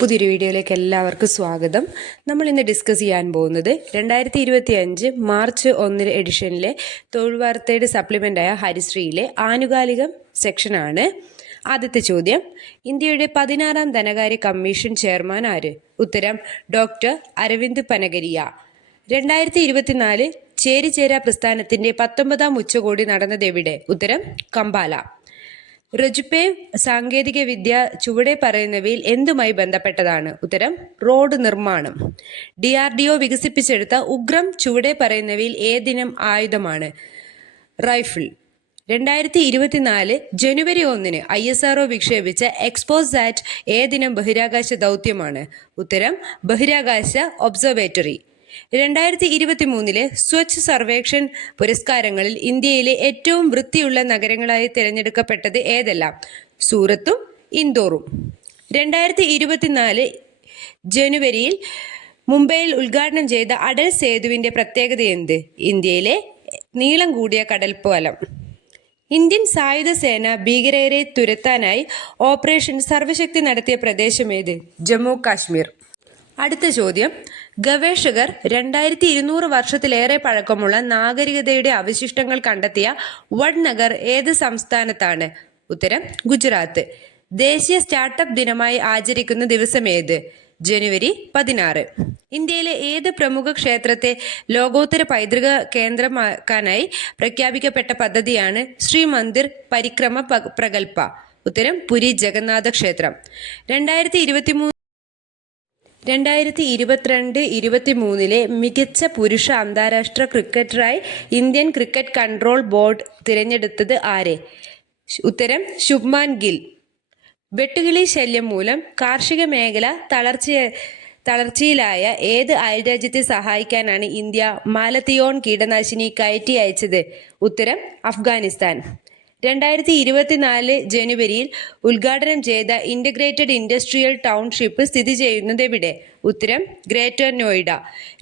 പുതിയൊരു വീഡിയോയിലേക്ക് എല്ലാവർക്കും സ്വാഗതം. നമ്മൾ ഇന്ന് ഡിസ്കസ് ചെയ്യാൻ പോകുന്നത് 2025 മാർച്ച് 1 എഡിഷനിലെ തൊഴിൽ വാർത്തയുടെ സപ്ലിമെൻ്റായ ഹരിശ്രീയിലെ ആനുകാലികം സെക്ഷനാണ്. ആദ്യത്തെ ചോദ്യം, ഇന്ത്യയുടെ 16ാം ധനകാര്യ കമ്മീഷൻ ചെയർമാൻ ആര്? ഉത്തരം ഡോക്ടർ അരവിന്ദ് പനഗരിയ. 2024 ചേരിചേരാ പ്രസ്ഥാനത്തിന്റെ 19ാം ഉച്ചകോടി നടന്നതെവിടെ? ഉത്തരം കമ്പാല. റജുപേവ് സാങ്കേതിക വിദ്യ ചുവടെ പറയുന്നവയിൽ എന്തുമായി ബന്ധപ്പെട്ടതാണ്? ഉത്തരം റോഡ് നിർമ്മാണം. DRDO വികസിപ്പിച്ചെടുത്ത ഉഗ്രം ചുവടെ പറയുന്നവയിൽ ഏതിനം ആയുധമാണ്? റൈഫിൾ. 2024 ജനുവരി 1 ISRO വിക്ഷേപിച്ച എക്സ്പോസാറ്റ് ഏതിനം ബഹിരാകാശ ദൗത്യമാണ്? ഉത്തരം ബഹിരാകാശ ഒബ്സർവേറ്ററി. 2023 സ്വച്ഛ് സർവേക്ഷൺ പുരസ്കാരങ്ങളിൽ ഇന്ത്യയിലെ ഏറ്റവും വൃത്തിയുള്ള നഗരങ്ങളായി തിരഞ്ഞെടുക്കപ്പെട്ടത് ഏതെല്ലാം? സൂറത്തും ഇൻഡോറും. 2024 ജനുവരിയിൽ മുംബൈയിൽ ഉദ്ഘാടനം ചെയ്ത അടൽ സേതുവിന്റെ പ്രത്യേകത എന്ത്? ഇന്ത്യയിലെ നീളം കൂടിയ കടൽപ്പാലം. ഇന്ത്യൻ സായുധ സേന ഭീകരരെ തുരത്താനായി ഓപ്പറേഷൻ സർവശക്തി നടത്തിയ പ്രദേശം ഏത്? ജമ്മു കാശ്മീർ. അടുത്ത ചോദ്യം, ഗവേഷകർ 2200 വർഷത്തിലേറെ പഴക്കമുള്ള നാഗരികതയുടെ അവശിഷ്ടങ്ങൾ കണ്ടെത്തിയ വഡ്നഗർ ഏത് സംസ്ഥാനത്താണ്? ഉത്തരം ഗുജറാത്ത്. ദേശീയ സ്റ്റാർട്ടപ്പ് ദിനമായി ആചരിക്കുന്ന ദിവസം ഏത്? ജനുവരി 16. ഇന്ത്യയിലെ ഏത് പ്രമുഖ ക്ഷേത്രത്തെ ലോകോത്തര പൈതൃക കേന്ദ്രമാക്കാനായി പ്രഖ്യാപിക്കപ്പെട്ട പദ്ധതിയാണ് ശ്രീമന്ദിർ പരിക്രമ പ്രകൽപ? ഉത്തരം പുരി ജഗന്നാഥ ക്ഷേത്രം. 2022-23 മികച്ച പുരുഷ അന്താരാഷ്ട്ര ക്രിക്കറ്ററായി ഇന്ത്യൻ ക്രിക്കറ്റ് കൺട്രോൾ ബോർഡ് തിരഞ്ഞെടുത്തത് ആരെ? ഉത്തരം ശുഭ്മാൻ ഗിൽ. വെട്ടുകിളി ശല്യം മൂലം കാർഷിക മേഖല തളർച്ചയിലായ ഏത് അയൽരാജ്യത്തെ സഹായിക്കാനാണ് ഇന്ത്യ മാലത്തിയോൺ കീടനാശിനി കയറ്റി അയച്ചത്? ഉത്തരം അഫ്ഗാനിസ്ഥാൻ. 2024 ജനുവരിയിൽ ഉദ്ഘാടനം ചെയ്ത ഇന്റഗ്രേറ്റഡ് ഇൻഡസ്ട്രിയൽ ടൗൺഷിപ്പ് സ്ഥിതി ചെയ്യുന്നത് എവിടെ? ഉത്തരം ഗ്രേറ്റർ നോയിഡ.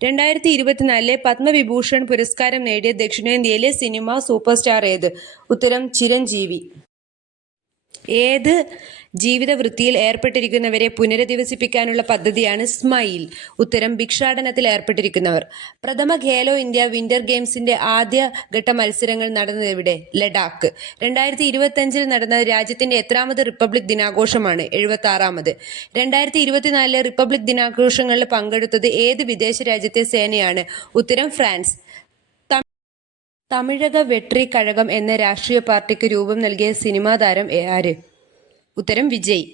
2024 പത്മവിഭൂഷൺ പുരസ്കാരം നേടിയ ദക്ഷിണേന്ത്യയിലെ സിനിമ സൂപ്പർ സ്റ്റാർ ഏത്? ഉത്തരം ചിരഞ്ജീവി. ഏത് ജീവിത വൃത്തിയിൽ ഏർപ്പെട്ടിരിക്കുന്നവരെ പുനരധിവസിപ്പിക്കാനുള്ള പദ്ധതിയാണ് സ്മൈൽ? ഉത്തരം ഭിക്ഷാടനത്തിൽ ഏർപ്പെട്ടിരിക്കുന്നവർ. പ്രഥമ ഖേലോ ഇന്ത്യ വിന്റർ ഗെയിംസിന്റെ ആദ്യ ഘട്ട മത്സരങ്ങൾ നടന്നത് എവിടെ? ലഡാക്ക്. 2025 നടന്ന രാജ്യത്തിന്റെ എത്രാമത് റിപ്പബ്ലിക് ദിനാഘോഷമാണ്? 76ാമത്. 2024 റിപ്പബ്ലിക് ദിനാഘോഷങ്ങളിൽ പങ്കെടുത്തത് ഏത് വിദേശ രാജ്യത്തെ സേനയാണ്? ഉത്തരം ഫ്രാൻസ്. തമിഴക വെട്രി കഴകം എന്ന രാഷ്ട്രീയ പാർട്ടിക്ക് രൂപം നൽകിയ സിനിമാ താരം ആര്? ഉത്തരം വിജയ്.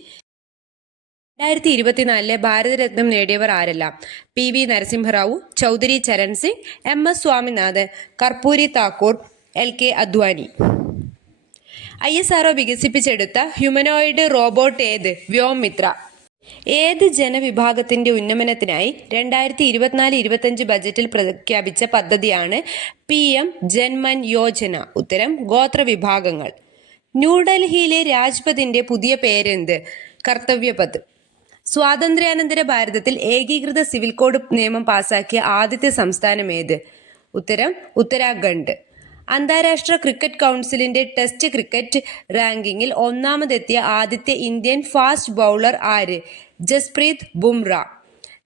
2024 ഭാരതരത്നം നേടിയവർ ആരെല്ലാം? PV Narasimha Rao, Chaudhary Charan Singh, MS Swaminathan, Karpoori Thakur, LK Advani. ISRO വികസിപ്പിച്ചെടുത്ത ഹ്യൂമനോയിഡ് റോബോട്ട് ഏത്? വ്യോംമിത്ര. ഏത് ജനവിഭാഗത്തിന്റെ ഉന്നമനത്തിനായി 2024-25 ബജറ്റിൽ പ്രഖ്യാപിച്ച പദ്ധതിയാണ് PM ജൻമൻ യോജന? ഉത്തരം ഗോത്ര വിഭാഗങ്ങൾ. ന്യൂഡൽഹിയിലെ രാജ്പഥിന്റെ പുതിയ പേരെന്ത്? കർത്തവ്യപഥ്. സ്വാതന്ത്ര്യാനന്തര ഭാരതത്തിൽ ഏകീകൃത സിവിൽ കോഡ് നിയമം പാസാക്കിയ ആദ്യത്തെ സംസ്ഥാനം ഏത്? ഉത്തരം ഉത്തരാഖണ്ഡ്. അന്താരാഷ്ട്ര ക്രിക്കറ്റ് കൗൺസിലിന്റെ ടെസ്റ്റ് ക്രിക്കറ്റ് റാങ്കിങ്ങിൽ ഒന്നാമതെത്തിയ ആദ്യത്തെ ഇന്ത്യൻ ഫാസ്റ്റ് ബൗളർ ആര്? ജസ്പ്രീത് ബുംറ.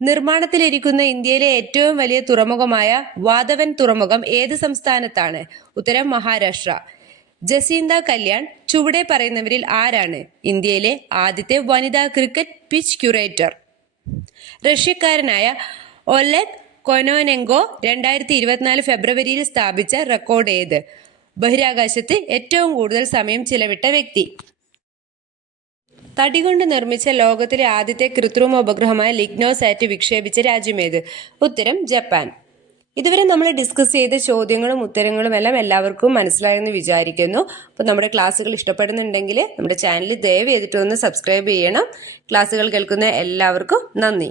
നിർമ്മാണത്തിലിരിക്കുന്ന ഇന്ത്യയിലെ ഏറ്റവും വലിയ തുറമുഖമായ വാധവൻ തുറമുഖം ഏത് സംസ്ഥാനത്താണ്? ഉത്തരം മഹാരാഷ്ട്ര. ജസീന്ത കല്യാൺ ചുവടെ പറയുന്നവരിൽ ആരാണ് ഇന്ത്യയിലെ ആദ്യത്തെ വനിതാ ക്രിക്കറ്റ് പിച്ച് ക്യൂറേറ്റർ? റഷ്യക്കാരനായ ഒലെഗ് കൊനോനെങ്കോ 2024 ഫെബ്രുവരിയിൽ സ്ഥാപിച്ച റെക്കോർഡ് ഏത്? ബഹിരാകാശത്ത് ഏറ്റവും കൂടുതൽ സമയം ചിലവിട്ട വ്യക്തി. തടികൊണ്ട് നിർമ്മിച്ച ലോകത്തിലെ ആദ്യത്തെ കൃത്രിമ ഉപഗ്രഹമായ ലിഗ്നോസാറ്റ് വിക്ഷേപിച്ച രാജ്യമേത്? ഉത്തരം ജപ്പാൻ. ഇതുവരെ നമ്മൾ ഡിസ്കസ് ചെയ്ത ചോദ്യങ്ങളും ഉത്തരങ്ങളും എല്ലാം എല്ലാവർക്കും മനസ്സിലായെന്ന് വിചാരിക്കുന്നു. അപ്പോൾ നമ്മുടെ ക്ലാസ്സുകൾ ഇഷ്ടപ്പെടുന്നുണ്ടെങ്കിൽ നമ്മുടെ ചാനൽ ദയവ് ചെയ്തിട്ട് ഒന്ന് സബ്സ്ക്രൈബ് ചെയ്യണം. ക്ലാസ്സുകൾ കേൾക്കുന്ന എല്ലാവർക്കും നന്ദി.